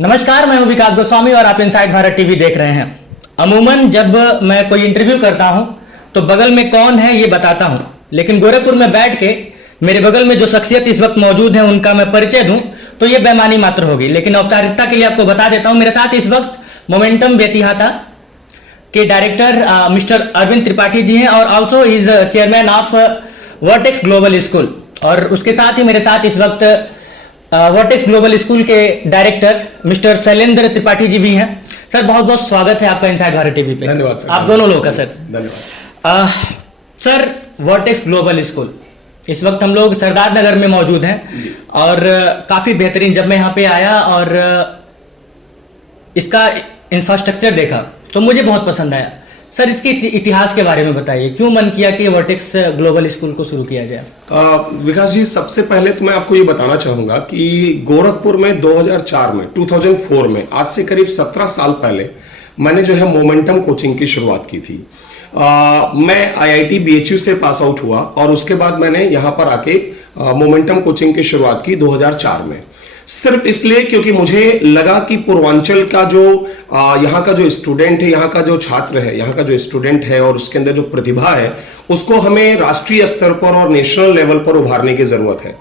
नमस्कार, मैं हूं विकास गोस्वामी और आप इनसाइड भारत टीवी देख रहे हैं। अमूमन जब मैं कोई इंटरव्यू करता हूं तो बगल में कौन है ये बताता हूं, लेकिन गोरखपुर में बैठ के मेरे बगल में जो शख्सियत इस वक्त मौजूद है उनका मैं परिचय दूं तो ये बेमानी मात्र होगी। लेकिन औपचारिकता के लिए आपको बता देता हूं, मेरे साथ इस वक्त मोमेंटम बेतिहाता के डायरेक्टर मिस्टर अरविंद त्रिपाठी जी हैं और also is chairman of vertex Global school. और उसके साथ ही मेरे साथ इस वक्त वर्टेक्स ग्लोबल स्कूल के डायरेक्टर मिस्टर शैलेंद्र त्रिपाठी जी भी हैं। सर, बहुत बहुत स्वागत है आपका इनसाइड भारत टीवी पे। धन्यवाद सर। आप दोनों लोग का सर धन्यवाद। सर, वर्टेक्स ग्लोबल स्कूल इस वक्त हम लोग सरदार नगर में मौजूद हैं और काफ़ी बेहतरीन, जब मैं यहाँ पे आया और इसका इंफ्रास्ट्रक्चर देखा तो मुझे बहुत पसंद आया। सर, इसके इतिहास के बारे में बताइए, क्यों मन किया कि वर्टेक्स ग्लोबल स्कूल को शुरू किया जाए? विकास जी, सबसे पहले तो मैं आपको ये बताना चाहूंगा कि गोरखपुर में 2004 में आज से करीब 17 साल पहले मैंने जो है मोमेंटम कोचिंग की शुरुआत की थी। मैं IIT BHU से पास आउट हुआ और उसके बाद मैंने यहाँ पर आके मोमेंटम कोचिंग की शुरुआत की 2004 में, सिर्फ इसलिए क्योंकि मुझे लगा कि पूर्वांचल का जो यहाँ का जो स्टूडेंट है, यहाँ का जो छात्र है, यहाँ का जो स्टूडेंट है और उसके अंदर जो प्रतिभा है, उसको हमें राष्ट्रीय स्तर पर और नेशनल लेवल पर उभारने की जरूरत है।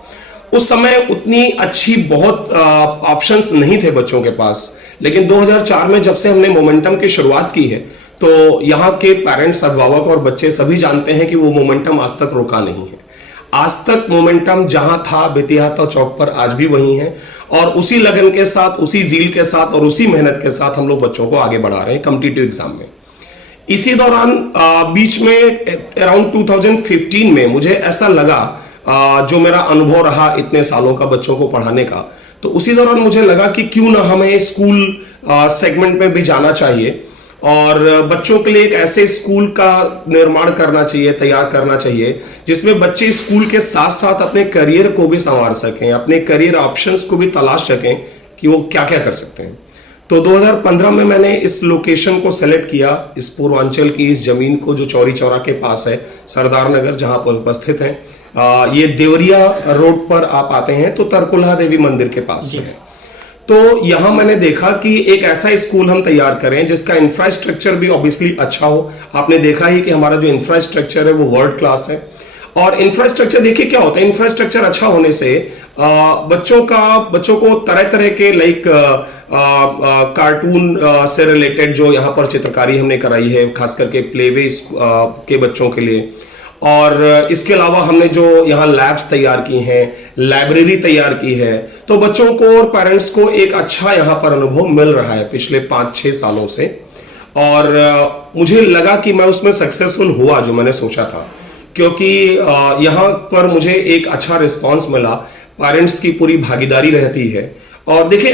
उस समय उतनी अच्छी बहुत ऑप्शंस नहीं थे बच्चों के पास, लेकिन 2004 में जब से हमने मोमेंटम की शुरुआत की है तो यहाँ के पेरेंट्स, अभिभावक और बच्चे सभी जानते हैं कि वो मोमेंटम आज तक रुका नहीं है। आज तक मोमेंटम जहां था बेतिहाता चौक पर आज भी वही है और उसी लगन के साथ, उसी जील के साथ और उसी मेहनत के साथ हम लोग बच्चों को आगे बढ़ा रहे हैं कॉम्पिटिटिव एग्जाम में। इसी दौरान बीच में अराउंड 2015 में मुझे ऐसा लगा, जो मेरा अनुभव रहा इतने सालों का बच्चों को पढ़ाने का, तो उसी दौरान मुझे लगा कि क्यों ना हमें स्कूल सेगमेंट में भी जाना चाहिए और बच्चों के लिए एक ऐसे स्कूल का निर्माण करना चाहिए, तैयार करना चाहिए जिसमें बच्चे स्कूल के साथ साथ अपने करियर को भी संवार सकें, अपने करियर ऑप्शंस को भी तलाश सकें कि वो क्या क्या कर सकते हैं। तो 2015 में मैंने इस लोकेशन को सेलेक्ट किया, इस पूर्वांचल की इस जमीन को जो चौरी चौरा के पास है, सरदार नगर जहां पर उपस्थित है। ये देवरिया रोड पर आप आते हैं तो तरकुलहा देवी मंदिर के पास है। तो यहां मैंने देखा कि एक ऐसा स्कूल हम तैयार करें जिसका इंफ्रास्ट्रक्चर भी ऑब्वियसली अच्छा हो। आपने देखा ही कि हमारा जो इंफ्रास्ट्रक्चर है वो वर्ल्ड क्लास है। और इंफ्रास्ट्रक्चर देखिए क्या होता है, इंफ्रास्ट्रक्चर अच्छा होने से बच्चों को तरह तरह के कार्टून से रिलेटेड जो यहाँ पर चित्रकारी हमने कराई है, खास करके प्लेवे के बच्चों के लिए। और इसके अलावा हमने जो यहाँ लैब्स तैयार की हैं, लाइब्रेरी तैयार की है, तो बच्चों को और पेरेंट्स को एक अच्छा यहाँ पर अनुभव मिल रहा है पिछले 5-6 सालों से। और मुझे लगा कि मैं उसमें सक्सेसफुल हुआ जो मैंने सोचा था, क्योंकि यहाँ पर मुझे एक अच्छा रिस्पांस मिला, पेरेंट्स की पूरी भागीदारी रहती है। और देखिए,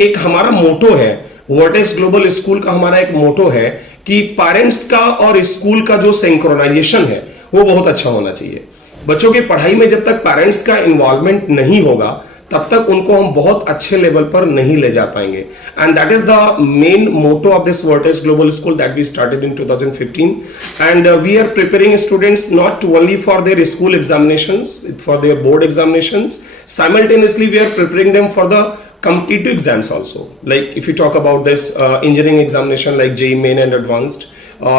एक हमारा मोटो है, वर्टेक्स ग्लोबल स्कूल का हमारा एक मोटो है कि पेरेंट्स का और स्कूल का जो सिंक्रोनाइजेशन है वो बहुत अच्छा होना चाहिए। बच्चों की पढ़ाई में जब तक पेरेंट्स का इन्वॉल्वमेंट नहीं होगा तब तक उनको हम बहुत अच्छे लेवल पर नहीं ले जा पाएंगे। And that is the main motto of this Vertex Global School that we started in 2015 and we are preparing students not only for their school examinations, for their board examinations, simultaneously we are preparing them for the competitive exams also. Like if you talk about this engineering examination like JEE Main and Advanced,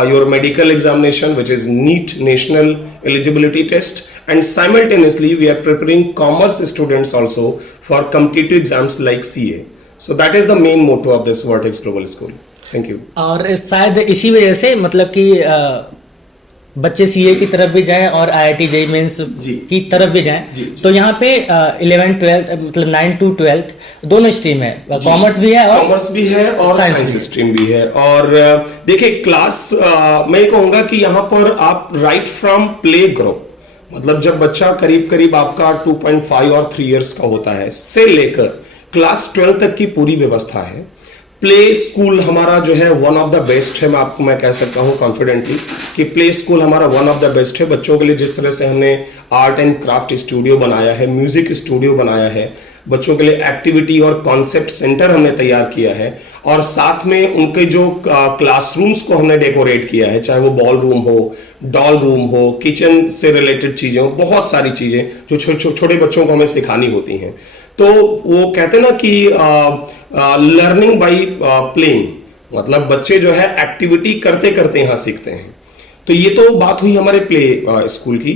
your medical examination which is NEET National Eligibility Test, and simultaneously we are preparing commerce students also for competitive exams like CA. So that is the main motto of this Vertex Global School. Thank you. और शायद इसी वजह से मतलब कि बच्चे CA की तरफ भी जाएं और IIT JEE मेंस की तरफ भी जाएं, तो यहाँ पे 11th 12th मतलब 9 to 12th दोनों स्ट्रीम है, कॉमर्स भी है और साइंस स्ट्रीम भी है। और देखिए क्लास, मैं कहूँगा कि यहाँ पर आप राइट फ्रॉम प्ले ग्रुप, मतलब जब बच्चा करीब आपका 2.5 और 3 इयर्स का होता है से लेकर क्लास 12 तक की पूरी व्यवस्था है। प्ले स्कूल हमारा जो है वन ऑफ द बेस्ट है, मैं कह सकता हूँ कॉन्फिडेंटली कि प्ले स्कूल हमारा वन ऑफ द बेस्ट है। बच्चों के लिए जिस तरह से हमने आर्ट एंड क्राफ्ट स्टूडियो बनाया है, म्यूजिक स्टूडियो बनाया है, बच्चों के लिए एक्टिविटी और कॉन्सेप्ट सेंटर हमने तैयार किया है, और साथ में उनके जो क्लासरूम्स को हमने डेकोरेट किया है, चाहे वो बॉल रूम हो, डॉल रूम हो, किचन से रिलेटेड चीजें हो, बहुत सारी चीजें जो छोटे बच्चों को हमें सिखानी होती हैं। तो वो कहते हैं ना कि लर्निंग बाय प्लेइंग, मतलब बच्चे जो है एक्टिविटी करते करते यहाँ सीखते हैं। तो ये तो बात हुई हमारे प्ले स्कूल की।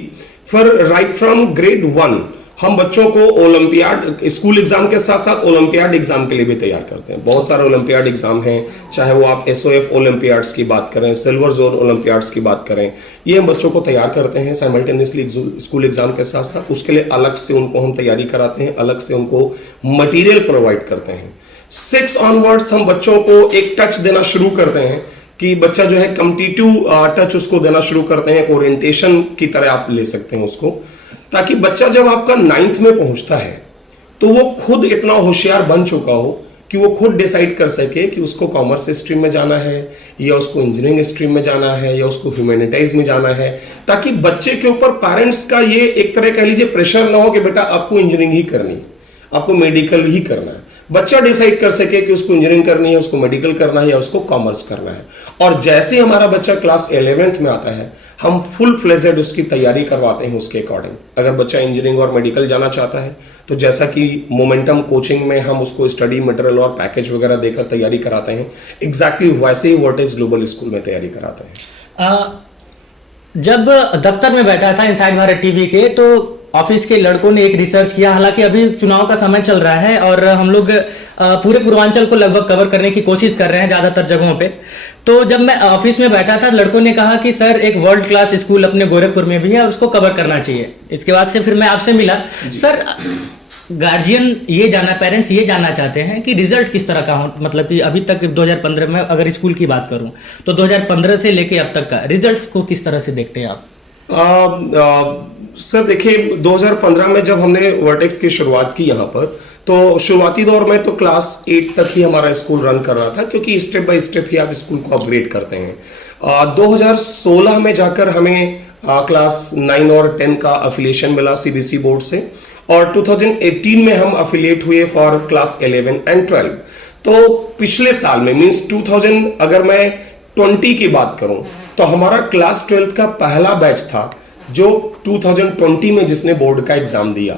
फिर राइट फ्रॉम ग्रेड 1 हम बच्चों को ओलंपियाड, स्कूल एग्जाम के साथ साथ ओलंपियाड एग्जाम के लिए भी तैयार करते हैं। बहुत सारे ओलंपियाड एग्जाम हैं, चाहे वो आप SOF ओलंपियाड्स की बात करें, सिल्वर जोन ओलंपियाड्स की बात करें, ये हम बच्चों को तैयार करते हैं साइमल्टेनियसली स्कूल एग्जाम के साथ साथ। उसके लिए अलग से उनको हम तैयारी कराते हैं, अलग से उनको मटीरियल प्रोवाइड करते हैं। 6 ऑनवर्ड्स हम बच्चों को एक टच देना शुरू करते हैं कि बच्चा जो है कॉम्पिटिटिव टच उसको देना शुरू करते हैं, ओरिएंटेशन की तरह आप ले सकते हैं उसको, ताकि बच्चा जब आपका 9th में पहुंचता है तो वो खुद इतना होशियार बन चुका हो कि वो खुद डिसाइड कर सके कि उसको कॉमर्स स्ट्रीम में जाना है या उसको इंजीनियरिंग स्ट्रीम में जाना है या उसको ह्यूमैनिटीज में जाना है, ताकि बच्चे के ऊपर पेरेंट्स का ये एक तरह कह लीजिए प्रेशर ना हो कि बेटा आपको इंजीनियरिंग ही करनी है, आपको मेडिकल ही करना है। बच्चा डिसाइड कर सके कि उसको इंजीनियरिंग करनी है, उसको मेडिकल करना है या उसको कॉमर्स करना है। और जैसे हमारा बच्चा क्लास 11th में आता है हम फुल फ्लेजेड उसकी तैयारी करवाते हैं उसके अकॉर्डिंग। अगर बच्चा इंजीनियरिंग और मेडिकल जाना चाहता है तो जैसा कि मोमेंटम कोचिंग में हम उसको स्टडी मटेरियल और पैकेज वगैरह देकर तैयारी कराते हैं, एग्जैक्टली वैसे ही वर्टेक्स ग्लोबल स्कूल में तैयारी कराते हैं। जब दफ्तर में बैठा था इनसाइड भारत टीवी के, तो ऑफिस के लड़कों ने एक रिसर्च किया, हालांकि अभी चुनाव का समय चल रहा है और हम लोग पूरे पूर्वांचल को लगभग कवर करने की कोशिश कर रहे हैं ज़्यादातर जगहों पे। तो जब मैं ऑफिस में बैठा था, लड़कों ने कहा कि सर एक वर्ल्ड क्लास स्कूल अपने गोरखपुर में भी है, उसको कवर करना चाहिए। इसके बाद से फिर मैं आपसे मिला। सर गार्जियन ये जाना, पेरेंट्स ये जानना चाहते हैं कि रिजल्ट किस तरह का हो, मतलब कि अभी तक 2015 में अगर स्कूल की बात करूं तो 2015 से लेके अब तक का रिजल्ट को किस तरह से देखते हैं आप? सर देखिए 2015 में जब हमने वर्टेक्स की शुरुआत की यहाँ पर, तो शुरुआती दौर में तो क्लास 8 तक ही हमारा स्कूल रन कर रहा था, क्योंकि स्टेप बाय स्टेप ही आप स्कूल को अपग्रेड करते हैं। 2016 में जाकर हमें क्लास 9 और 10 का अफिलिएशन मिला CBSE बोर्ड से, और 2018 में हम अफिलिएट हुए फॉर क्लास 11 एंड 12। तो पिछले साल में मीन्स 2000 अगर मैं 20 की बात करूं तो हमारा क्लास 12 का पहला बैच था जो 2020 में जिसने बोर्ड का एग्जाम दिया।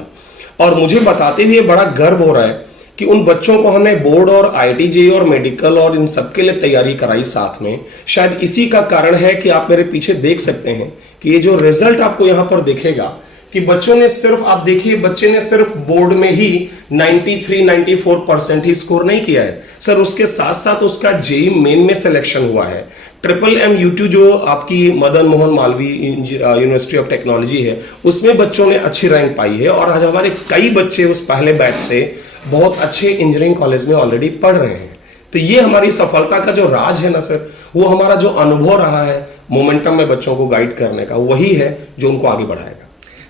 और मुझे बताते हुए बड़ा गर्व हो रहा है कि उन बच्चों को हमने बोर्ड और IIT JEE और मेडिकल और इन सब के लिए तैयारी कराई साथ में। शायद इसी का कारण है कि आप मेरे पीछे देख सकते हैं कि ये जो रिजल्ट आपको यहाँ पर दिखेगा कि बच्चों ने सिर्फ, आप देखिए बच्चे ने सिर्फ बोर्ड में ही 93-94% ही स्कोर नहीं किया है सर, उसके साथ साथ उसका JEE मेन में सिलेक्शन हुआ है। MMU जो आपकी Madan Mohan Malviya university of technology है, उसमें बच्चों ने अच्छी रैंक पाई है। और आज हमारे कई बच्चे उस पहले बैच से बहुत अच्छे इंजीनियरिंग कॉलेज में ऑलरेडी पढ़ रहे हैं। तो ये हमारी सफलता का जो राज है ना सर, वो हमारा जो अनुभव रहा है मोमेंटम में बच्चों को गाइड करने का, वही है जो उनको आगे बढ़ाएगा।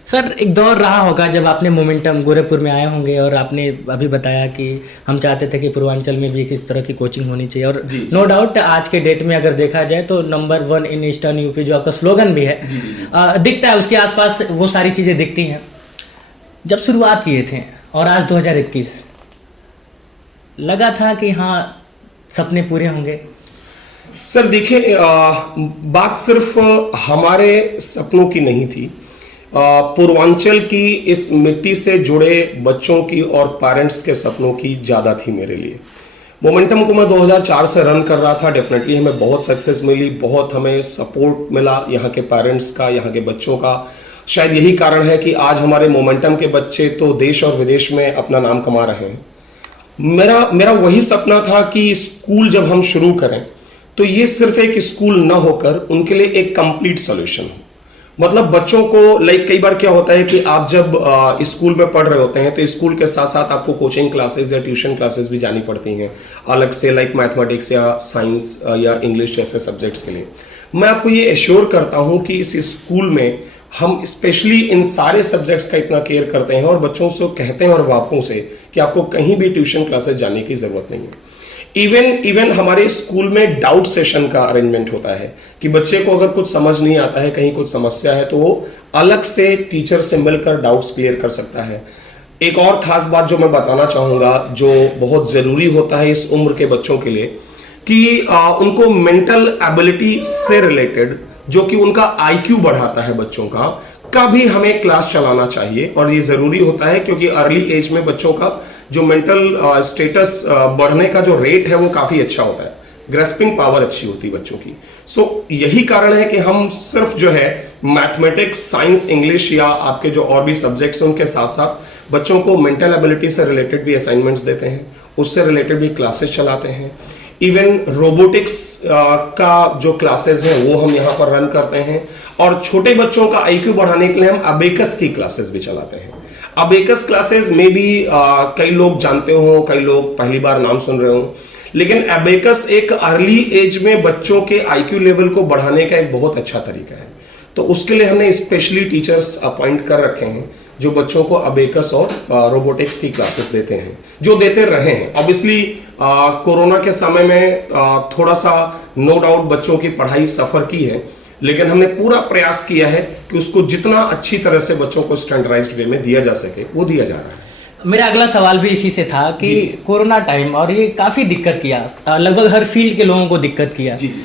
सर एक दौर रहा होगा जब आपने मोमेंटम गोरखपुर में आए होंगे और आपने अभी बताया कि हम चाहते थे कि पूर्वांचल में भी किस तरह की कोचिंग होनी चाहिए, और नो डाउट आज के डेट में अगर देखा जाए तो नंबर 1 इन ईस्टर्न यूपी जो आपका स्लोगन भी है, दिखता है, उसके आसपास वो सारी चीज़ें दिखती हैं। जब शुरुआत किए थे और आज 2021, लगा था कि हाँ सपने पूरे होंगे? सर देखिए बात सिर्फ हमारे सपनों की नहीं थी, पूर्वांचल की इस मिट्टी से जुड़े बच्चों की और पेरेंट्स के सपनों की ज़्यादा थी मेरे लिए। मोमेंटम को मैं 2004 से रन कर रहा था। डेफिनेटली हमें बहुत सक्सेस मिली, बहुत हमें सपोर्ट मिला यहाँ के पेरेंट्स का, यहाँ के बच्चों का। शायद यही कारण है कि आज हमारे मोमेंटम के बच्चे तो देश और विदेश में अपना नाम कमा रहे हैं। मेरा वही सपना था कि स्कूल जब हम शुरू करें तो ये सिर्फ एक स्कूल ना होकर उनके लिए एक कंप्लीट सॉल्यूशन हो। मतलब बच्चों को कई बार क्या होता है कि आप जब स्कूल में पढ़ रहे होते हैं तो स्कूल के साथ साथ आपको कोचिंग क्लासेस या ट्यूशन क्लासेस भी जानी पड़ती हैं अलग से, मैथमेटिक्स या साइंस या इंग्लिश जैसे सब्जेक्ट्स के लिए। मैं आपको ये एश्योर करता हूं कि इस स्कूल में हम स्पेशली इन सारे सब्जेक्ट्स का इतना केयर करते हैं और बच्चों से कहते हैं और अभिभावकों से कि आपको कहीं भी ट्यूशन क्लासेस जाने की जरूरत नहीं है। इवन हमारे स्कूल में डाउट सेशन का अरेंजमेंट होता है कि बच्चे को अगर कुछ समझ नहीं आता है, कहीं कुछ समस्या है, तो वो अलग से टीचर से मिलकर डाउट्स क्लियर कर सकता है। एक और खास बात जो मैं बताना चाहूँगा जो बहुत ज़रूरी होता है इस उम्र के बच्चों के लिए कि उनको मेंटल एबिलिटी से रिलेटेड जो कि उनका IQ बढ़ाता है बच्चों का भी हमें क्लास चलाना चाहिए। और ये ज़रूरी होता है क्योंकि अर्ली एज में बच्चों का जो मेंटल स्टेटस बढ़ने का जो रेट है वो काफी अच्छा होता है, ग्रेस्पिंग पावर अच्छी होती है बच्चों की। सो यही कारण है कि हम सिर्फ जो है मैथमेटिक्स, साइंस, इंग्लिश या आपके जो और भी सब्जेक्ट्स हैं उनके साथ साथ बच्चों को मेंटल एबिलिटी से रिलेटेड भी असाइनमेंट्स देते हैं, उससे रिलेटेड भी क्लासेस चलाते हैं। इवन रोबोटिक्स का जो क्लासेस हैं वो हम यहाँ पर रन करते हैं, और छोटे बच्चों का आईक्यू बढ़ाने के लिए हम अबेकस की क्लासेस भी चलाते हैं। अबेकस क्लासेस में भी कई लोग जानते हो, कई लोग पहली बार नाम सुन रहे हो, लेकिन अबेकस एक अर्ली एज में बच्चों के आईक्यू लेवल को बढ़ाने का एक बहुत अच्छा तरीका है। तो उसके लिए हमने स्पेशली टीचर्स अपॉइंट कर रखे हैं जो बच्चों को अबेकस और रोबोटिक्स की क्लासेस देते हैं, जो देते रहे हैं। ऑब्वियसली कोरोना के समय में थोड़ा सा नो डाउट बच्चों की पढ़ाई सफर की है, लेकिन हमने पूरा प्रयास किया है कि उसको जितना अच्छी तरह से बच्चों को स्टैंडर्डाइज्ड वे में दिया जा सके वो दिया जा रहा है। मेरा अगला सवाल भी इसी से था कि कोरोना टाइम और ये काफी दिक्कत किया, लगभग हर फील्ड के लोगों को दिक्कत किया। जी जी।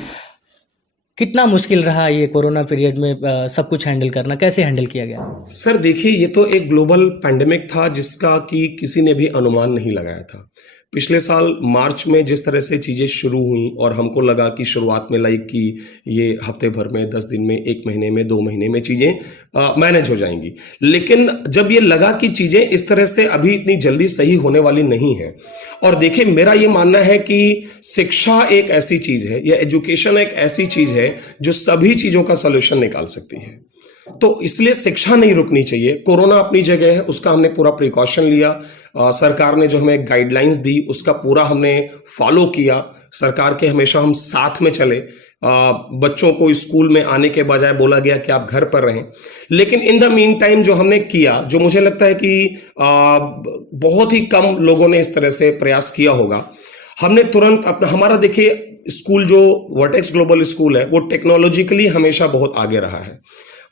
कितना मुश्किल रहा ये कोरोना पीरियड में सब कुछ हैंडल करना, कैसे हैंडल किया गया? सर देखिए, ये तो एक ग्लोबल पैंडेमिक था जिसका कि किसी ने भी अनुमान नहीं लगाया था। पिछले साल मार्च में जिस तरह से चीज़ें शुरू हुई और हमको लगा कि शुरुआत में लाइक कि ये हफ्ते भर में, 10 दिन में, 1 महीने में, 2 महीने में चीज़ें मैनेज हो जाएंगी, लेकिन जब ये लगा कि चीज़ें इस तरह से अभी इतनी जल्दी सही होने वाली नहीं है। और देखिए, मेरा ये मानना है कि शिक्षा एक ऐसी चीज़ है या एजुकेशन एक ऐसी चीज़ है जो सभी चीज़ों का सलूशन निकाल सकती है। तो इसलिए शिक्षा नहीं रुकनी चाहिए। कोरोना अपनी जगह है, उसका हमने पूरा प्रिकॉशन लिया। सरकार ने जो हमें गाइडलाइंस दी उसका पूरा हमने फॉलो किया। सरकार के हमेशा हम साथ में चले। बच्चों को स्कूल में आने के बजाय बोला गया कि आप घर पर रहें, लेकिन इन द मीन टाइम जो हमने किया, जो मुझे लगता है कि बहुत ही कम लोगों ने इस तरह से प्रयास किया होगा, हमने तुरंत अपना, हमारा देखिए स्कूल जो वर्टेक्स ग्लोबल स्कूल है वो टेक्नोलॉजिकली हमेशा बहुत आगे रहा है।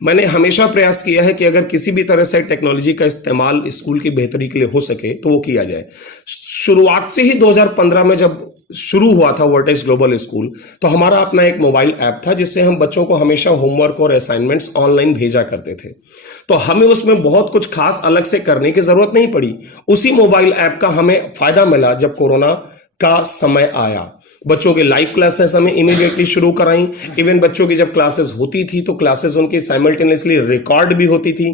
मैंने हमेशा प्रयास किया है कि अगर किसी भी तरह से टेक्नोलॉजी का इस्तेमाल स्कूल की बेहतरी के लिए हो सके तो वो किया जाए। शुरुआत से ही 2015 में जब शुरू हुआ था वर्टेक्स ग्लोबल स्कूल, तो हमारा अपना एक मोबाइल ऐप था जिससे हम बच्चों को हमेशा होमवर्क और असाइनमेंट्स ऑनलाइन भेजा करते थे। तो हमें उसमें बहुत कुछ खास अलग से करने की जरूरत नहीं पड़ी। उसी मोबाइल ऐप का हमें फायदा मिला जब कोरोना का समय आया। बच्चों के लाइव क्लासेस हमें इमीडिएटली शुरू कराई। इवन बच्चों की जब क्लासेस होती थी तो क्लासेस उनकी साइमल्टेनियसली रिकॉर्ड भी होती थी।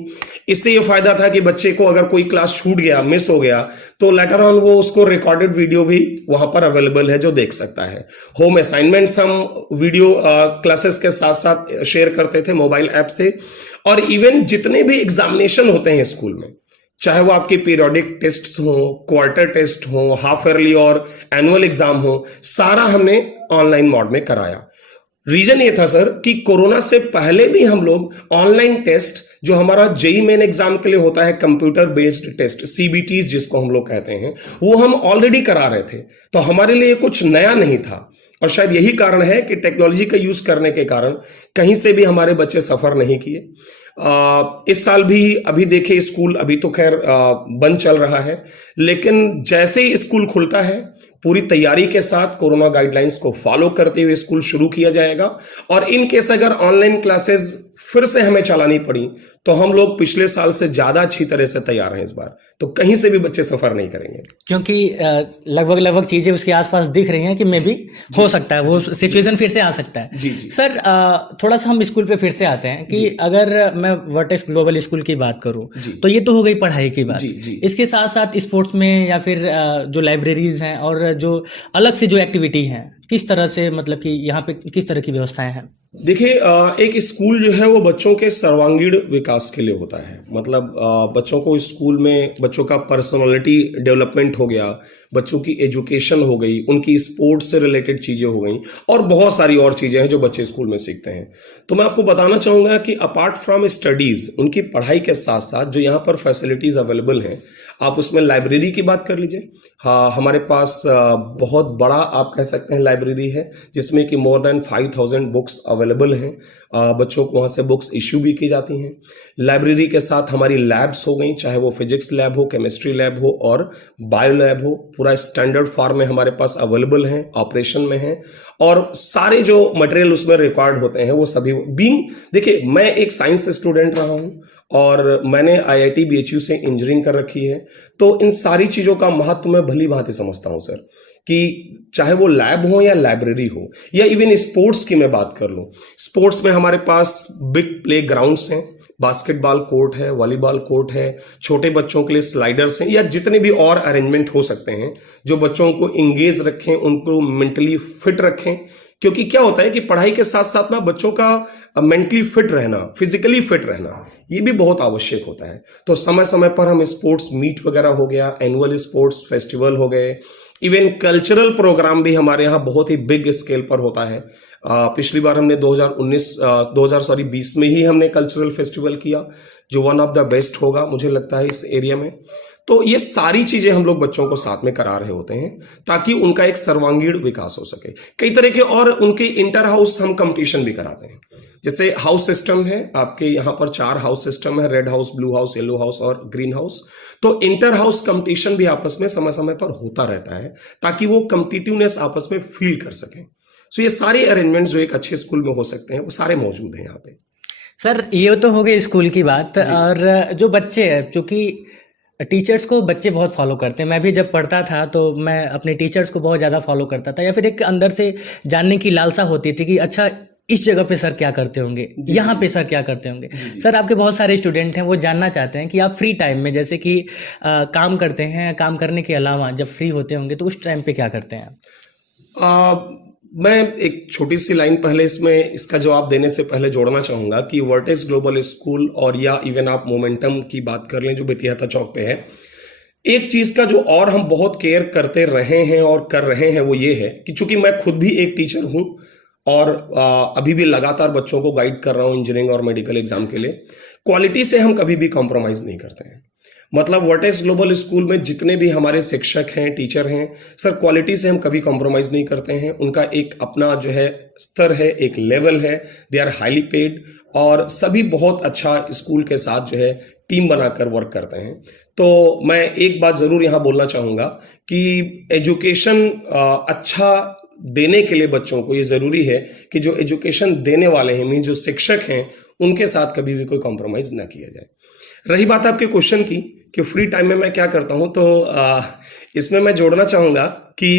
इससे ये फायदा था कि बच्चे को अगर कोई क्लास छूट गया, मिस हो गया, तो लेटर ऑन वो उसको रिकॉर्डेड वीडियो भी वहां पर अवेलेबल है जो देख सकता है। होम असाइनमेंट्स हम वीडियो क्लासेस के साथ साथ शेयर करते थे मोबाइल ऐप से। और इवन जितने भी एग्जामिनेशन होते हैं स्कूल में, चाहे वो आपके पीरियोडिक टेस्ट्स हो, क्वार्टर टेस्ट हो, हाफ ईयरली और एनुअल एग्जाम हो, सारा हमने ऑनलाइन मोड में कराया। रीजन ये था सर कि कोरोना से पहले भी हम लोग ऑनलाइन टेस्ट, जो हमारा जेईई मेन एग्जाम के लिए होता है कंप्यूटर बेस्ड टेस्ट, सीबीटीज जिसको हम लोग कहते हैं, वो हम ऑलरेडी करा रहे थे। तो हमारे लिए कुछ नया नहीं था। और शायद यही कारण है कि टेक्नोलॉजी का यूज करने के कारण कहीं से भी हमारे बच्चे सफर नहीं किए। इस साल भी अभी देखे स्कूल अभी तो खैर बंद चल रहा है, लेकिन जैसे ही स्कूल खुलता है पूरी तैयारी के साथ कोरोना गाइडलाइंस को फॉलो करते हुए स्कूल शुरू किया जाएगा। और इन केस अगर ऑनलाइन क्लासेस फिर से हमें चलानी पड़ी तो हम लोग पिछले साल से ज्यादा अच्छी तरह से तैयार हैं इस बार। तो कहीं से भी बच्चे सफर नहीं करेंगे, क्योंकि लगभग चीजें उसके आसपास दिख रही हैं कि मे भी हो सकता है वो सिचुएशन फिर से आ सकता है। जी जी। सर थोड़ा सा हम स्कूल पे फिर से आते हैं कि अगर मैं वर्टेक्स ग्लोबल स्कूल की बात करूं तो ये तो हो गई पढ़ाई की बात। जी। इसके साथ साथ स्पोर्ट्स में या फिर जो लाइब्रेरीज हैं और जो अलग से जो एक्टिविटी हैं, किस तरह से, मतलब कि यहाँ पे किस तरह की व्यवस्थाएं हैं? देखिए, एक स्कूल जो है वो बच्चों के सर्वांगीण विकास के लिए होता है। मतलब बच्चों को स्कूल में बच्चों का पर्सनालिटी डेवलपमेंट हो गया, बच्चों की एजुकेशन हो गई, उनकी स्पोर्ट्स से रिलेटेड चीज़ें हो गई और बहुत सारी और चीज़ें हैं जो बच्चे स्कूल में सीखते हैं। तो मैं आपको बताना चाहूँगा कि अपार्ट फ्रॉम स्टडीज़, उनकी पढ़ाई के साथ साथ जो यहाँ पर फैसिलिटीज़ अवेलेबल हैं, आप उसमें लाइब्रेरी की बात कर लीजिए। हाँ, हमारे पास बहुत बड़ा आप कह सकते हैं लाइब्रेरी है जिसमें कि मोर देन 5000 बुक्स अवेलेबल हैं। बच्चों को वहाँ से बुक्स इश्यू भी की जाती हैं। लाइब्रेरी के साथ हमारी लैब्स हो गई, चाहे वो फिजिक्स लैब हो, केमिस्ट्री लैब हो और बायो लैब हो, पूरा स्टैंडर्ड फॉर्म में हमारे पास अवेलेबल हैं, ऑपरेशन में हैं। और सारे जो मटेरियल उसमें रिक्वायर्ड होते हैं वो सभी देखिए, मैं एक साइंस स्टूडेंट रहा हूँ और मैंने आईआईटी बीएचयू से इंजीनियरिंग कर रखी है। तो इन सारी चीज़ों का महत्व मैं भली भांति समझता हूँ सर, कि चाहे वो लैब हो या लाइब्रेरी हो, या इवन स्पोर्ट्स की मैं बात कर लूँ, स्पोर्ट्स में हमारे पास बिग प्ले ग्राउंड्स हैं, बास्केटबॉल कोर्ट है, वॉलीबॉल कोर्ट है, छोटे बच्चों के लिए स्लाइडर्स हैं, या जितने भी और अरेंजमेंट हो सकते हैं जो बच्चों को इंगेज रखें, उनको मेंटली फिट रखें। क्योंकि क्या होता है कि पढ़ाई के साथ साथ ना बच्चों का मेंटली फिट रहना, फिजिकली फिट रहना, ये भी बहुत आवश्यक होता है। तो समय समय पर हम स्पोर्ट्स मीट वगैरह हो गया, एनुअल स्पोर्ट्स फेस्टिवल हो गए, इवन कल्चरल प्रोग्राम भी हमारे यहाँ बहुत ही बिग स्केल पर होता है। पिछली बार हमने 2020 में ही हमने कल्चरल फेस्टिवल किया, जो वन ऑफ द बेस्ट होगा मुझे लगता है इस एरिया में। तो ये सारी चीजें हम लोग बच्चों को साथ में करा रहे होते हैं ताकि उनका एक सर्वांगीण विकास हो सके। कई तरह के और उनके इंटर हाउस हम कंपटीशन भी कराते हैं। जैसे हाउस सिस्टम है, आपके यहाँ पर 4 हाउस सिस्टम है, red house, blue house, yellow house और ग्रीन हाउस। तो इंटर हाउस कंपटीशन भी आपस में समय समय पर होता रहता है ताकि वो कम्पिटिटिवनेस आपस में फील कर सकें। सो ये सारे अरेंजमेंट्स जो एक अच्छे स्कूल में हो सकते हैं वो सारे मौजूद हैं यहाँ पे। सर ये तो हो गई स्कूल की बात, और जो बच्चे हैं, चूंकि टीचर्स को बच्चे बहुत फॉलो करते हैं, मैं भी जब पढ़ता था तो मैं अपने टीचर्स को बहुत ज़्यादा फॉलो करता था, या फिर एक अंदर से जानने की लालसा होती थी कि अच्छा इस जगह पे सर क्या करते होंगे, यहाँ पे सर क्या करते होंगे। सर आपके बहुत सारे स्टूडेंट हैं, वो जानना चाहते हैं कि आप फ्री टाइम में जैसे कि काम करते हैं, काम करने के अलावा जब फ्री होते होंगे तो उस टाइम पे क्या करते हैं आप? मैं एक छोटी सी लाइन पहले इसमें इसका जवाब देने से पहले जोड़ना चाहूंगा कि वर्टेक्स ग्लोबल स्कूल और या इवन आप मोमेंटम की बात कर लें जो बेतियाता चौक पे है, एक चीज का जो और हम बहुत केयर करते रहे हैं और कर रहे हैं वो ये है कि चूंकि मैं खुद भी एक टीचर हूं और अभी भी लगातार बच्चों को गाइड कर रहा हूं इंजीनियरिंग और मेडिकल एग्जाम के लिए, क्वालिटी से हम कभी भी कॉम्प्रोमाइज नहीं करते हैं। मतलब वर्टेक्स ग्लोबल स्कूल में जितने भी हमारे शिक्षक हैं, टीचर हैं सर, क्वालिटी से हम कभी कॉम्प्रोमाइज नहीं करते हैं। उनका एक अपना जो है स्तर है, एक लेवल है, दे आर हाईली पेड, और सभी बहुत अच्छा स्कूल के साथ जो है टीम बनाकर वर्क करते हैं। तो मैं एक बात जरूर यहाँ बोलना चाहूँगा कि एजुकेशन अच्छा देने के लिए बच्चों को ये जरूरी है कि जो एजुकेशन देने वाले हैं, मीन जो शिक्षक हैं, उनके साथ कभी भी कोई कॉम्प्रोमाइज ना किया जाए। रही बात आपके क्वेश्चन की कि फ्री टाइम में मैं क्या करता हूं, तो इसमें मैं जोड़ना चाहूंगा कि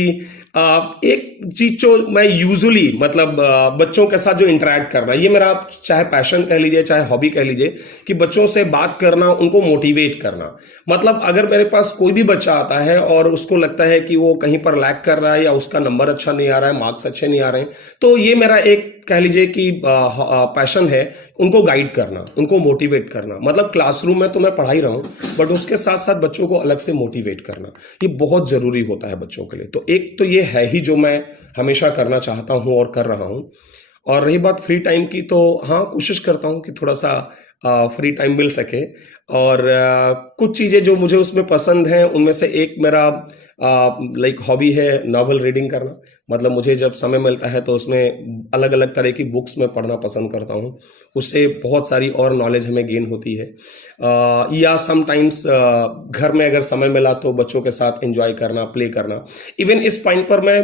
एक चीज जो मैं यूजुअली मतलब बच्चों के साथ जो इंटरेक्ट करना, ये मेरा आप चाहे पैशन कह लीजिए चाहे हॉबी कह लीजिए, कि बच्चों से बात करना, उनको मोटिवेट करना। मतलब अगर मेरे पास कोई भी बच्चा आता है और उसको लगता है कि वो कहीं पर लैग कर रहा है या उसका नंबर अच्छा नहीं आ रहा है, मार्क्स अच्छे नहीं आ रहे हैं, तो ये मेरा एक कह लीजिए कि पैशन है, उनको गाइड करना, उनको मोटिवेट करना। मतलब क्लासरूम में तो मैं पढ़ा ही रहा हूं, बट उसके साथ साथ बच्चों को अलग से मोटिवेट करना, ये बहुत जरूरी होता है बच्चों के लिए। तो एक तो ये है ही जो मैं हमेशा करना चाहता हूं और कर रहा हूं। और रही बात फ्री टाइम की, तो हाँ, कोशिश करता हूं कि थोड़ा सा फ्री टाइम मिल सके, और कुछ चीज़ें जो मुझे उसमें पसंद हैं उनमें से एक मेरा लाइक हॉबी है नॉवल रीडिंग करना। मतलब मुझे जब समय मिलता है तो उसमें अलग अलग तरह की बुक्स में पढ़ना पसंद करता हूँ, उससे बहुत सारी और नॉलेज हमें गेन होती है। या समटाइम्स घर में अगर समय मिला तो बच्चों के साथ एंजॉय करना, प्ले करना। इवन इस पॉइंट पर मैं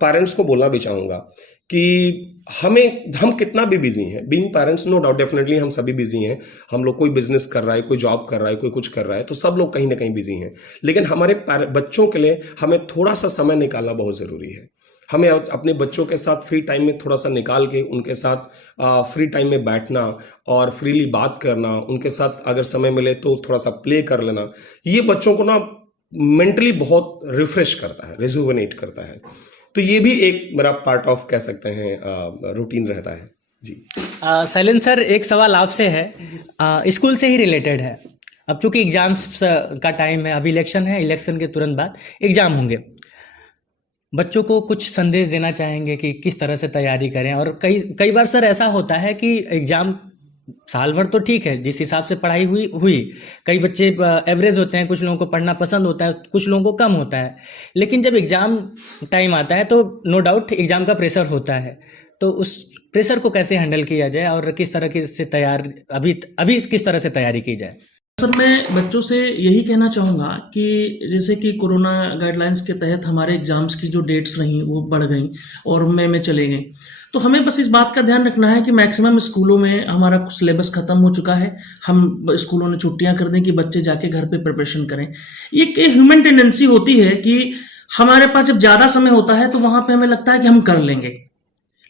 पेरेंट्स को बोलना भी चाहूँगा कि हम कितना भी बिजी हैं, being parents, no doubt definitely हम सभी बिजी हैं। हम लोग कोई बिजनेस कर रहा है, कोई जॉब कर रहा है, कोई कुछ कर रहा है, तो सब लोग कहीं ना कहीं बिजी हैं। लेकिन हमारे बच्चों के लिए हमें थोड़ा सा समय निकालना बहुत ज़रूरी है। हमें अपने बच्चों के साथ फ्री टाइम में थोड़ा सा निकाल के उनके साथ फ्री टाइम में बैठना और फ्रीली बात करना, उनके साथ अगर समय मिले तो थोड़ा सा प्ले कर लेना, ये बच्चों को ना मेंटली बहुत रिफ्रेश करता है, रिजुवेनेट करता है। तो ये भी एक मेरा पार्ट ऑफ कह सकते हैं रूटीन रहता है जी। शैलेंद्र सर, एक सवाल आपसे है, स्कूल से ही रिलेटेड है। अब चूंकि एग्जाम्स का टाइम है, अभी इलेक्शन है, इलेक्शन के तुरंत बाद एग्जाम होंगे, बच्चों को कुछ संदेश देना चाहेंगे कि किस तरह से तैयारी करें? और कई बार सर ऐसा होता है कि एग्जाम साल भर तो ठीक है, जिस हिसाब से पढ़ाई हुई कई बच्चे एवरेज होते हैं, कुछ लोगों को पढ़ना पसंद होता है, कुछ लोगों को कम होता है। लेकिन जब एग्ज़ाम टाइम आता है तो नो डाउट एग्ज़ाम का प्रेशर होता है, तो उस प्रेशर को कैसे हैंडल किया जाए और किस तरह की से अभी किस तरह से तैयारी की जाए? सर मैं बच्चों से यही कहना चाहूँगा कि जैसे कि कोरोना गाइडलाइंस के तहत हमारे एग्जाम्स की जो डेट्स रहीं वो बढ़ गई और मई में चले गई, तो हमें बस इस बात का ध्यान रखना है कि मैक्सिमम स्कूलों में हमारा सिलेबस खत्म हो चुका है। हम स्कूलों ने छुट्टियां कर दें कि बच्चे जाके घर पे प्रिपरेशन करें। एक ह्यूमन टेंडेंसी होती है कि हमारे पास जब ज़्यादा समय होता है तो वहाँ पे हमें लगता है कि हम कर लेंगे,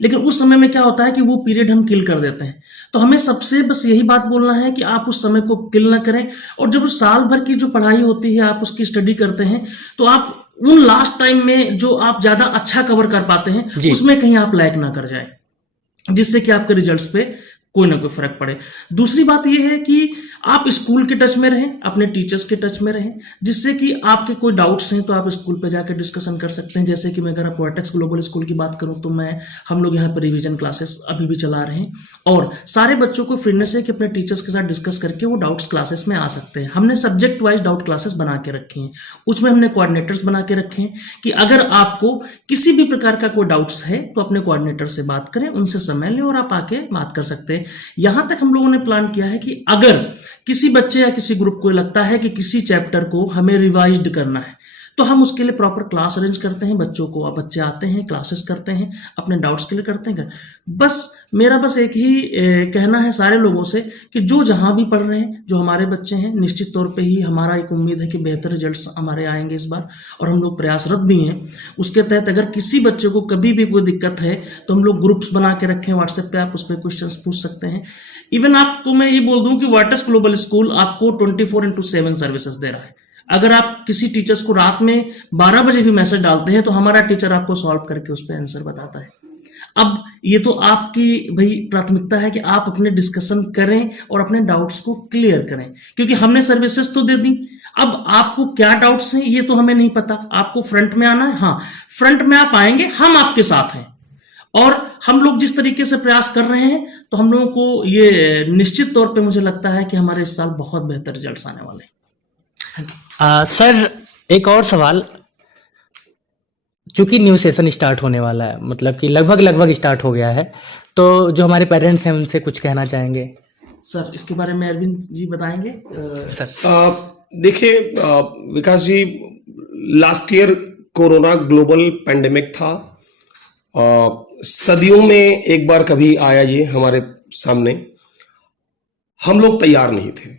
लेकिन उस समय में क्या होता है कि वो पीरियड हम किल कर देते हैं। तो हमें सबसे बस यही बात बोलना है कि आप उस समय को किल ना करें, और जब साल भर की जो पढ़ाई होती है आप उसकी स्टडी करते हैं तो आप उन लास्ट टाइम में जो आप ज्यादा अच्छा कवर कर पाते हैं उसमें कहीं आप लैग ना कर जाए, जिससे कि आपके रिजल्ट्स पे कोई ना कोई फर्क पड़े। दूसरी बात यह है कि आप स्कूल के टच में रहें, अपने टीचर्स के टच में रहें, जिससे कि आपके कोई डाउट्स हैं तो आप स्कूल पे जाकर डिस्कशन कर सकते हैं। जैसे कि मैं अगर आप वर्टेक्स ग्लोबल स्कूल की बात करूं तो हम लोग यहाँ पर रिवीजन क्लासेस अभी भी चला रहे हैं, और सारे बच्चों को फ्रीनेस है कि अपने टीचर्स के साथ डिस्कस करके वो डाउट्स क्लासेस में आ सकते हैं। हमने सब्जेक्ट वाइज डाउट क्लासेस बना के रखे हैं, उसमें हमने कोऑर्डिनेटर्स बना के रखे हैं कि अगर आपको किसी भी प्रकार का कोई डाउट्स है तो अपने कोऑर्डिनेटर से बात करें, उनसे समय लें और आप आके बात कर सकते हैं। यहां तक हम लोगों ने प्लान किया है कि अगर किसी बच्चे या किसी ग्रुप को लगता है कि किसी चैप्टर को हमें रिवाइज्ड करना है तो हम उसके लिए प्रॉपर क्लास अरेंज करते हैं। बच्चे आते हैं, क्लासेस करते हैं, अपने डाउट्स क्लियर करते हैं। मेरा एक ही कहना है सारे लोगों से कि जो जहां भी पढ़ रहे हैं, जो हमारे बच्चे हैं, निश्चित तौर पे ही हमारा एक उम्मीद है कि बेहतर रिजल्ट्स हमारे आएंगे इस बार, और हम लोग प्रयासरत भी हैं। उसके तहत अगर किसी बच्चे को कभी भी कोई दिक्कत है तो हम लोग ग्रुप्स बना के रखें व्हाट्सएप पे, आप उस पर क्वेश्चन पूछ सकते हैं। इवन आपको मैं ये बोल दूं कि वर्टेक्स ग्लोबल स्कूल आपको 24/7 सर्विसेज दे रहा है। अगर आप किसी टीचर्स को रात में 12 बजे भी मैसेज डालते हैं तो हमारा टीचर आपको सॉल्व करके उस पर आंसर बताता है। अब ये तो आपकी भाई प्राथमिकता है कि आप अपने डिस्कशन करें और अपने डाउट्स को क्लियर करें, क्योंकि हमने सर्विसेज तो दे दी। अब आपको क्या डाउट्स हैं ये तो हमें नहीं पता, आपको फ्रंट में आना है। हाँ, फ्रंट में आप आएंगे, हम आपके साथ हैं, और हम लोग जिस तरीके से प्रयास कर रहे हैं तो हम लोगों को ये निश्चित तौर पे मुझे लगता है कि हमारे इस साल बहुत बेहतर रिजल्ट्स आने वाले हैं। सर एक और सवाल, चूंकि न्यू सेशन स्टार्ट होने वाला है, मतलब कि लगभग स्टार्ट हो गया है, तो जो हमारे पेरेंट्स हैं उनसे कुछ कहना चाहेंगे? सर इसके बारे में अरविंद जी बताएंगे। सर देखिए Vikas ji, last year corona global pandemic था, सदियों में एक बार कभी आया ये हमारे सामने। हम लोग तैयार नहीं थे,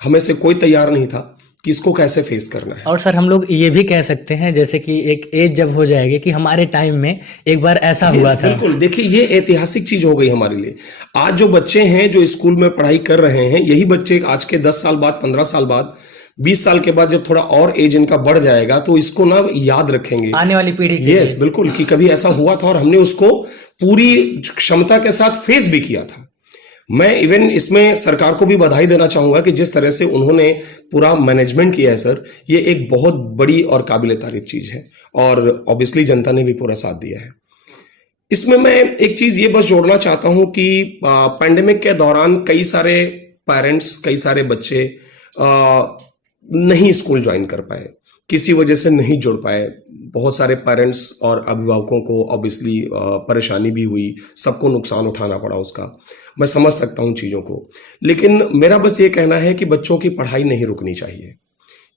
हमें से कोई तैयार नहीं था कि इसको कैसे फेस करना है। और सर हम लोग ये भी कह सकते हैं जैसे कि एक एज जब हो जाएगी कि हमारे टाइम में एक बार ऐसा हुआ था। बिल्कुल, देखिए ये ऐतिहासिक चीज हो गई हमारे लिए। आज जो बच्चे हैं जो स्कूल में पढ़ाई कर रहे हैं, यही बच्चे आज के 10 साल बाद, 15 साल बाद, 20 साल के बाद जब थोड़ा और एज इनका बढ़ जाएगा तो इसको ना याद रखेंगे आने वाली पीढ़ी। यस बिल्कुल, कि कभी ऐसा हुआ था और हमने उसको पूरी क्षमता के साथ फेस भी किया था। मैं इवन इसमें सरकार को भी बधाई देना चाहूंगा कि जिस तरह से उन्होंने पूरा मैनेजमेंट किया है सर, ये एक बहुत बड़ी और काबिले तारीफ चीज है, और ऑब्वियसली जनता ने भी पूरा साथ दिया है। इसमें मैं एक चीज ये बस जोड़ना चाहता हूं कि पैंडेमिक के दौरान कई सारे पेरेंट्स, कई सारे बच्चे नहीं स्कूल ज्वाइन कर पाए, किसी वजह से नहीं जुड़ पाए। बहुत सारे पेरेंट्स और अभिभावकों को ऑब्वियसली परेशानी भी हुई, सबको नुकसान उठाना पड़ा उसका। मैं समझ सकता हूं चीज़ों को, लेकिन मेरा बस ये कहना है कि बच्चों की पढ़ाई नहीं रुकनी चाहिए।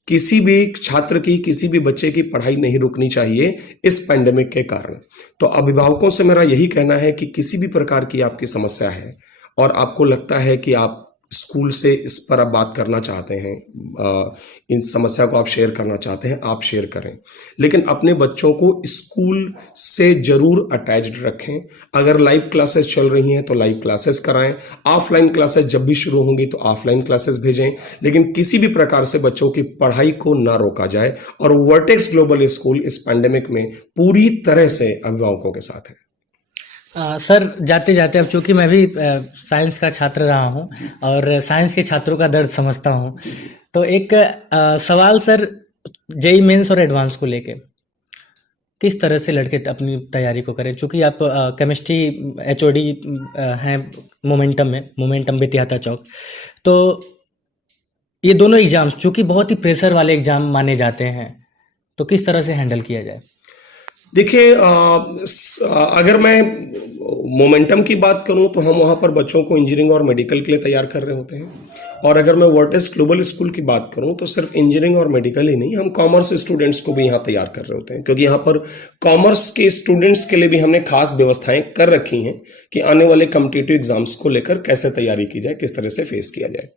किसी भी छात्र की, किसी भी बच्चे की पढ़ाई नहीं रुकनी चाहिए इस पैंडेमिक के कारण। तो अभिभावकों से मेरा यही कहना है कि किसी भी प्रकार की आपकी समस्या है और आपको लगता है कि आप स्कूल से इस पर आप बात करना चाहते हैं, इन समस्या को आप शेयर करना चाहते हैं, आप शेयर करें, लेकिन अपने बच्चों को स्कूल से जरूर अटैच्ड रखें। अगर लाइव क्लासेस चल रही हैं तो लाइव क्लासेस कराएं, ऑफलाइन क्लासेस जब भी शुरू होंगी तो ऑफलाइन क्लासेस भेजें, लेकिन किसी भी प्रकार से बच्चों की पढ़ाई को ना रोका जाए। और वर्टेक्स ग्लोबल स्कूल इस पैंडेमिक में पूरी तरह से अभिभावकों के साथ है। सर जाते जाते, अब चूंकि मैं भी साइंस का छात्र रहा हूं और साइंस के छात्रों का दर्द समझता हूं, तो एक सवाल सर, जेई मेंस और एडवांस को लेके किस तरह से लड़के अपनी तैयारी को करें? चूंकि आप केमिस्ट्री HOD हैं मोमेंटम बेतिहाता चौक, तो ये दोनों एग्जाम्स चूंकि बहुत ही प्रेशर वाले एग्जाम माने जाते हैं, तो किस तरह से हैंडल किया जाए? देखिए अगर मैं मोमेंटम की बात करूं तो हम वहां पर बच्चों को इंजीनियरिंग और मेडिकल के लिए तैयार कर रहे होते हैं। और अगर मैं वर्टिस ग्लोबल स्कूल की बात करूं तो सिर्फ इंजीनियरिंग और मेडिकल ही नहीं, हम कॉमर्स स्टूडेंट्स को भी यहाँ तैयार कर रहे होते हैं, क्योंकि यहाँ पर कॉमर्स के स्टूडेंट्स के लिए भी हमने खास व्यवस्थाएं कर रखी हैं कि आने वाले कॉम्पिटिटिव एग्जाम्स को लेकर कैसे तैयारी की जाए, किस तरह से फेस किया जाए।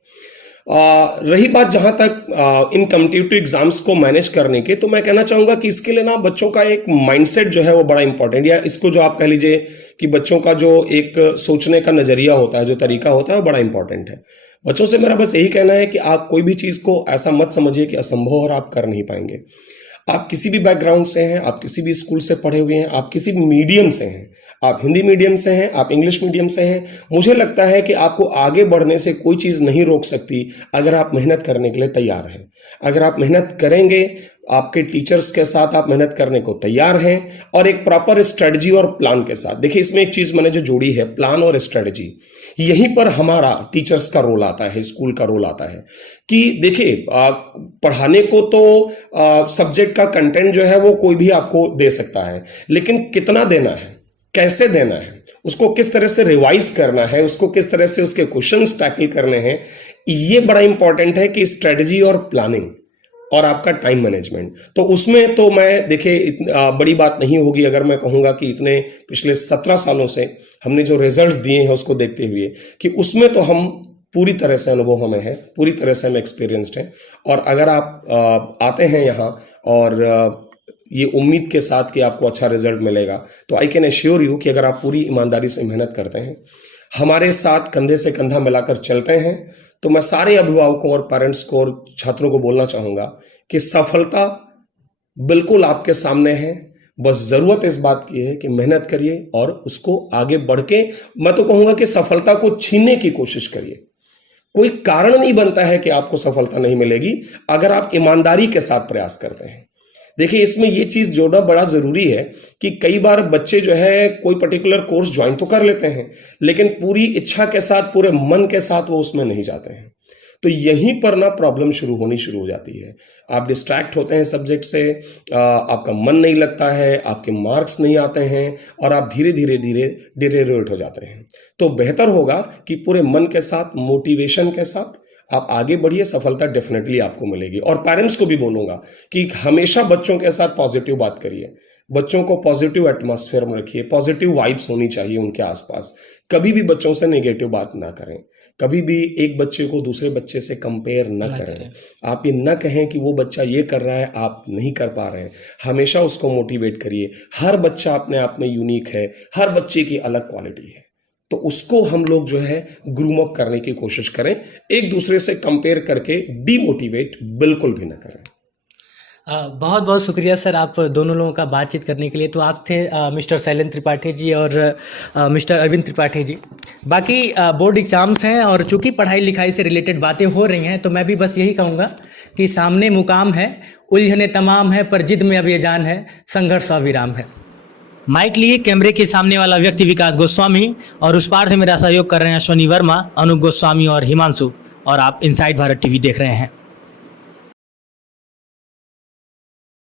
रही बात जहां तक इन कॉम्पिटिटिव एग्जाम्स को मैनेज करने के, तो मैं कहना चाहूंगा कि इसके लिए ना बच्चों का एक माइंडसेट जो है वो बड़ा इंपॉर्टेंट, या इसको जो आप कह लीजिए कि बच्चों का जो एक सोचने का नजरिया होता है, जो तरीका होता है, वो बड़ा इंपॉर्टेंट है। बच्चों से मेरा बस यही कहना है कि आप कोई भी चीज को ऐसा मत समझिए कि असंभव और आप कर नहीं पाएंगे। आप किसी भी बैकग्राउंड से हैं, आप किसी भी स्कूल से पढ़े हुए हैं, आप किसी भी मीडियम से हैं, आप हिंदी मीडियम से हैं, आप इंग्लिश मीडियम से हैं, मुझे लगता है कि आपको आगे बढ़ने से कोई चीज नहीं रोक सकती अगर आप मेहनत करने के लिए तैयार हैं। अगर आप मेहनत करेंगे, आपके टीचर्स के साथ आप मेहनत करने को तैयार हैं और एक प्रॉपर स्ट्रेटजी और प्लान के साथ। देखिए इसमें एक चीज मैंने जो जोड़ी है, प्लान और स्ट्रेटजी, यहीं पर हमारा टीचर्स का रोल आता है, स्कूल का रोल आता है कि देखिए पढ़ाने को तो सब्जेक्ट का कंटेंट जो है वो कोई भी आपको दे सकता है, लेकिन कितना देना है, कैसे देना है, उसको किस तरह से रिवाइज करना है, उसको किस तरह से उसके क्वेश्चंस टैकल करने हैं, ये बड़ा इंपॉर्टेंट है कि स्ट्रेटजी और प्लानिंग और आपका टाइम मैनेजमेंट। तो उसमें तो मैं देखिए बड़ी बात नहीं होगी अगर मैं कहूंगा कि इतने पिछले 17 सालों से हमने जो रिजल्ट्स दिए हैं उसको देखते हुए कि उसमें तो हम पूरी तरह से अनुभव हमें है, पूरी तरह से हम एक्सपीरियंस्ड हैं। और अगर आप आते हैं यहाँ और ये उम्मीद के साथ कि आपको अच्छा रिजल्ट मिलेगा, तो आई कैन एश्योर यू कि अगर आप पूरी ईमानदारी से मेहनत करते हैं, हमारे साथ कंधे से कंधा मिलाकर चलते हैं, तो मैं सारे अभिभावकों और पेरेंट्स को और छात्रों को बोलना चाहूंगा कि सफलता बिल्कुल आपके सामने है। बस जरूरत इस बात की है कि मेहनत करिए और उसको आगे बढ़ के, मैं तो कहूंगा कि सफलता को छीनने की कोशिश करिए। कोई कारण नहीं बनता है कि आपको सफलता नहीं मिलेगी अगर आप ईमानदारी के साथ प्रयास करते हैं। देखिए इसमें ये चीज जोड़ना बड़ा जरूरी है कि कई बार बच्चे जो है कोई पर्टिकुलर कोर्स ज्वाइन तो कर लेते हैं, लेकिन पूरी इच्छा के साथ, पूरे मन के साथ वो उसमें नहीं जाते हैं। तो यहीं पर ना प्रॉब्लम शुरू हो जाती है। आप डिस्ट्रैक्ट होते हैं सब्जेक्ट से, आपका मन नहीं लगता है, आपके मार्क्स नहीं आते हैं और आप धीरे धीरे डिटेरियोरेट हो जाते हैं। तो बेहतर होगा कि पूरे मन के साथ, मोटिवेशन के साथ आप आगे बढ़िए, सफलता डेफिनेटली आपको मिलेगी। और पेरेंट्स को भी बोलूंगा कि हमेशा बच्चों के साथ पॉजिटिव बात करिए, बच्चों को पॉजिटिव एटमॉस्फेयर में रखिए, पॉजिटिव वाइब्स होनी चाहिए उनके आसपास। कभी भी बच्चों से नेगेटिव बात ना करें, कभी भी एक बच्चे को दूसरे बच्चे से कंपेयर ना करें। आप ये ना कहें कि वो बच्चा ये कर रहा है, आप नहीं कर पा रहे हैं। हमेशा उसको मोटिवेट करिए। हर बच्चा अपने आप में यूनिक है, हर बच्चे की अलग क्वालिटी है, तो उसको हम लोग जो है ग्रूम अप करने की कोशिश करें। एक दूसरे से कंपेयर करके डीमोटिवेट बिल्कुल भी ना करें। बहुत बहुत शुक्रिया सर आप दोनों लोगों का बातचीत करने के लिए। तो आप थे मिस्टर शैलेंद्र त्रिपाठी जी और मिस्टर अरविंद त्रिपाठी जी। बाकी बोर्ड एग्जाम्स हैं और चूंकि पढ़ाई लिखाई से रिलेटेड बातें हो रही हैं, तो मैं भी बस यही कहूँगा कि सामने मुकाम है, उलझने तमाम है, पर जिद में अब ये जान है, संघर्ष अविराम है। माइक लिए कैमरे के सामने वाला व्यक्ति विकास गोस्वामी और उस पार से मेरा सहयोग कर रहे हैं अश्वनी वर्मा, अनूप गोस्वामी और हिमांशु, और आप इनसाइड भारत टीवी देख रहे हैं।